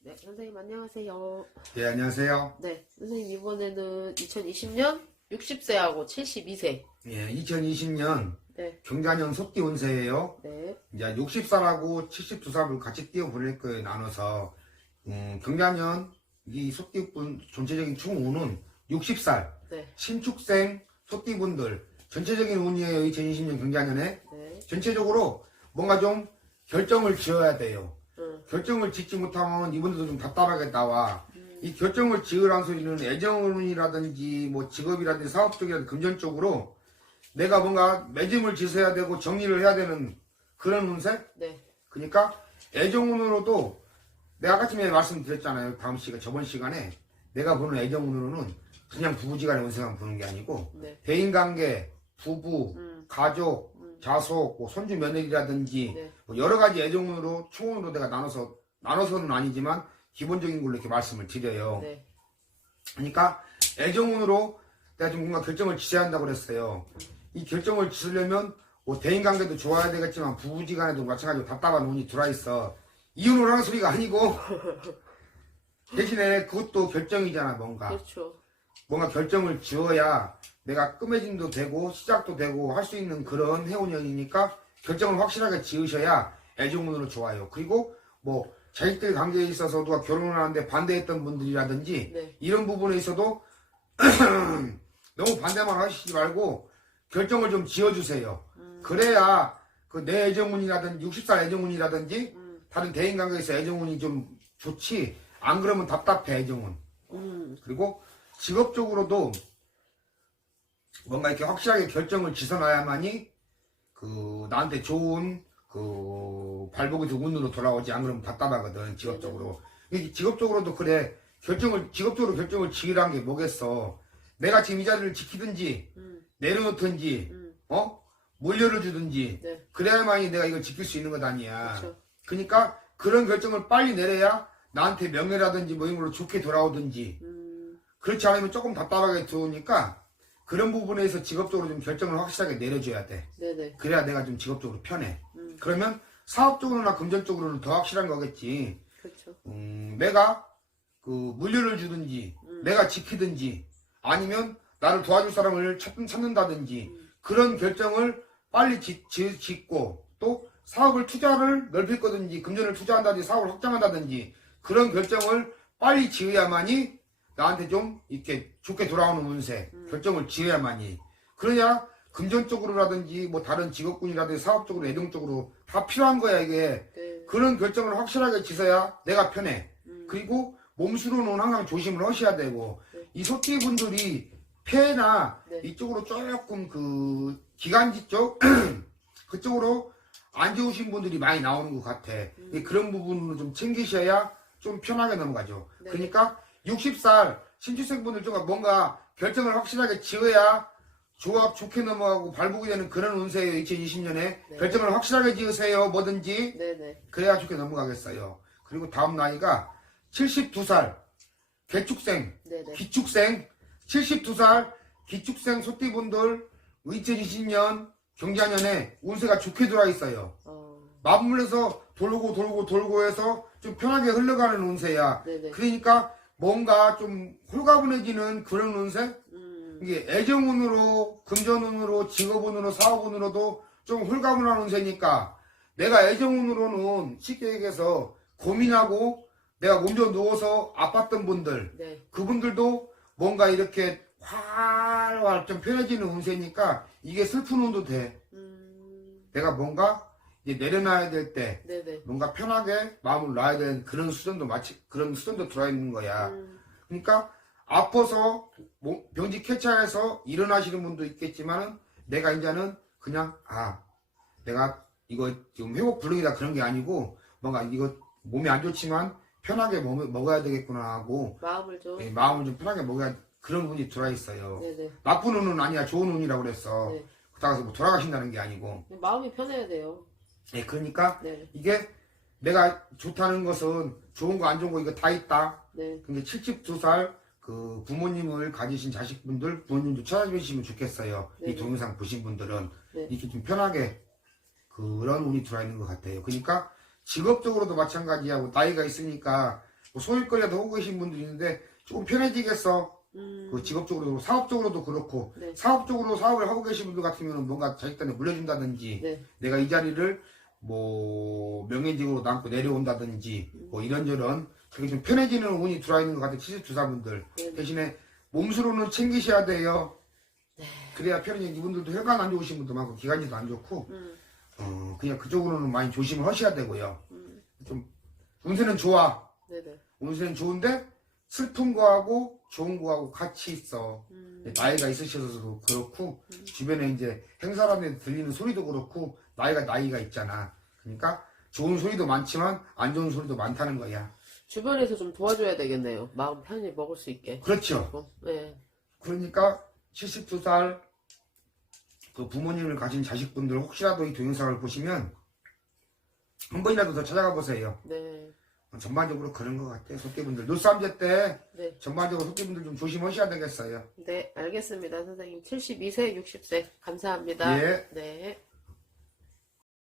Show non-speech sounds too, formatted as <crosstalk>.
네, 선생님 안녕하세요. 예, 안녕하세요. 네, 선생님 이번에는 2020년 60세하고 72세. 예, 2020년 네, 경자년 소띠 운세예요. 네, 이제 60살하고 72살을 같이 띄워 보낼 거예요, 나눠서. 음, 경자년 이 소띠분 전체적인 총 운은 60살, 네, 신축생 소띠분들 전체적인 운이에요, 2020년 경자년에. 네, 전체적으로 뭔가 좀 결정을 지어야 돼요. 응, 결정을 짓지 못하면 이분들도 좀 답답하게 나와. 음, 이 결정을 지으라는 소리는 애정운이라든지 뭐 직업이라든지 사업 쪽이라든지 금전 쪽으로 내가 뭔가 매짐을 지어야 되고 정리를 해야 되는 그런 운세? 네, 그러니까 애정운으로도 내가 아까 전에 말씀드렸잖아요. 다음 시간 저번 시간에 내가 보는 애정운으로는 그냥 부부지간의 운세만 보는 게 아니고 네, 대인관계, 부부, 음, 가족, 음, 자속, 뭐 손주 며느리라든지 네, 뭐 여러 가지 애정운으로 총운으로 내가 나눠서 나눠서는 아니지만 기본적인 걸로 이렇게 말씀을 드려요. 네, 그러니까 애정운으로 내가 좀 뭔가 결정을 지어야 한다고 그랬어요. 이 결정을 지으려면 뭐 대인관계도 좋아야 되겠지만 부부지간에도 마찬가지로 답답한 운이 들어있어. 이혼을 하는 소리가 아니고 <laughs> 대신에 그것도 결정이잖아 뭔가. 그렇죠. 뭔가 결정을 지어야 내가 끔해짐도 되고 시작도 되고 할 수 있는 그런 해운년이니까 결정을 확실하게 지으셔야 애정운으로 좋아요. 그리고 뭐 자식들 관계에 있어서 누가 결혼을 하는데 반대했던 분들이라든지 네, 이런 부분에 있어도 <clears throat> 너무 반대만 하시지 말고 결정을 좀 지어주세요. 음, 그래야 그 내 애정운이라든지 60살 애정운이라든지 음, 다른 대인 관계에서 애정운이 좀 좋지 안 그러면 답답해 애정운. 음, 그리고 직업적으로도 뭔가 이렇게 확실하게 결정을 지어놔야만이 그 나한테 좋은 그 발복이 운으로 돌아오지 안 그러면 답답하거든 직업적으로. 직업적으로도 그래. 결정을 직업적으로 결정을 지으라는 게 뭐겠어. 내가 지금 이 자리를 지키든지 음, 내려놓든지 음, 어? 물려를 주든지 네, 그래야만이 내가 이걸 지킬 수 있는 것 아니야. 그렇죠. 그러니까 그런 결정을 빨리 내려야 나한테 명예라든지 뭐 이런 걸로 좋게 돌아오든지 음, 그렇지 않으면 조금 답답하게 들어오니까 그런 부분에서 직업적으로 좀 결정을 확실하게 내려줘야 돼. 네, 네, 그래야 내가 좀 직업적으로 편해. 음, 그러면 사업적으로나 금전적으로는 더 확실한 거겠지. 그렇죠. 음, 내가 그 물류를 주든지 음, 내가 지키든지 아니면 나를 도와줄 사람을 찾, 찾는다든지 음, 그런 결정을 빨리 짓, 짓- 짓고 또 사업을 투자를 넓힐 거든지 금전을 투자한다든지 사업을 확장한다든지 그런 결정을 빨리 지어야만이 나한테 좀 이렇게 좋게 돌아오는 운세 음. 결정을 지어야만이 그러냐 금전적으로라든지 뭐 다른 직업군이라든지 사업적으로 애정적으로 다 필요한 거야 이게 네, 그런 결정을 확실하게 지어야 내가 편해 음, 그리고 몸수로는 항상 조심을 하셔야 되고 네. 이 소띠 분들이 폐나 네. 이쪽으로 조금 그 기관지 쪽 <clears throat> 그쪽으로 안 좋으신 분들이 많이 나오는 것 같아. 음. 이 그런 부분을 좀 챙기셔야 좀 편하게 넘어가죠. 네. 그러니까 60살 신주생 분들 중에 뭔가 결정을 확실하게 지어야 조합 좋게 넘어가고 발복이 되는 그런 운세예요. 2020년에 네. 결정을 확실하게 지으세요. 뭐든지 네, 네, 그래야 좋게 넘어가겠어요. 그리고 다음 나이가 72살 개축생 네, 네, 기축생 72살 기축생 소띠분들 2020년 경자년에 운세가 좋게 들어와 있어요. 어, 맞물려서 돌고 돌고 돌고 해서 좀 편하게 흘러가는 운세야. 네, 네, 그러니까 뭔가 좀 홀가분해지는 그런 운세? 음, 이게 애정운으로, 금전운으로, 직업운으로, 사업운으로도 좀 홀가분한 운세니까 내가 애정운으로는 쉽게 얘기해서 고민하고 내가 먼저 누워서 아팠던 분들 네, 그분들도 뭔가 이렇게 활활 좀 편해지는 운세니까 이게 슬픈 운도 돼. 음, 내가 뭔가 이제 내려놔야 될 때 네, 네, 뭔가 편하게 마음을 놔야 되는 그런 수준도 마치 그런 수준도 들어 있는 거야. 음, 그러니까 아파서 뭐 병지 캐치해서 일어나시는 분도 있겠지만은 내가 이제는 그냥 아 내가 이거 지금 회복 불능이다 그런 게 아니고 뭔가 이거 몸이 안 좋지만 편하게 먹, 먹어야 되겠구나 하고 마음을 좀, 예, 마음을 좀 편하게 먹어야 그런 운이 들어 있어요. 네, 네, 나쁜 운은 아니야 좋은 운이라고 그랬어. 네. 그다가서 뭐 돌아가신다는 게 아니고. 마음이 편해야 돼요. 예, 그러니까 네, 이게 내가 좋다는 것은 좋은 거 안 좋은 거 이거 다 있다. 네, 근데 72살 그 부모님을 가지신 자식분들 부모님도 찾아주시면 좋겠어요. 네. 이 동영상 보신 분들은 네. 이렇게 좀 편하게 그런 운이 들어 있는 것 같아요. 그러니까 직업적으로도 마찬가지하고 나이가 있으니까 뭐 소일거리가 더 하고 계신 분들이 있는데 조금 편해지겠어. 음. 그 직업적으로도 사업적으로도 그렇고 네. 사업적으로 사업을 하고 계신 분들 같으면 뭔가 자식들한테 물려준다든지 네. 내가 이 자리를 뭐 명예직으로 남고 내려온다든지 뭐 이런저런 되게 좀 편해지는 운이 들어와 있는 것 같아요 72사분들 네. 대신에 몸수로는 챙기셔야 돼요 그래야 편해지 이분들도 혈관 안 좋으신 분도 많고 기관지도 안 좋고 음. 어, 그냥 그쪽으로는 많이 조심을 하셔야 되고요 음. 좀 운세는 좋아 네네. 운세는 좋은데 슬픈 거하고 좋은 거하고 같이 있어 음. 나이가 있으셔서도 그렇고 주변에 이제 행사라는 들리는 소리도 그렇고 나이가 나이가 있잖아. 그러니까 좋은 소리도 많지만 안 좋은 소리도 많다는 거야. 주변에서 좀 도와줘야 되겠네요. 마음 편히 먹을 수 있게. 그렇죠. 어, 네. 그러니까 72살 그 부모님을 가진 자식분들 혹시라도 이 동영상을 보시면 한 번이라도 더 찾아가 보세요. 네. 전반적으로 그런 것 같아요. 속개분들 노삼제 때 네. 전반적으로 속개분들 좀 조심하셔야 되겠어요. 네. 알겠습니다. 선생님. 72세, 60세. 감사합니다. 예. 네.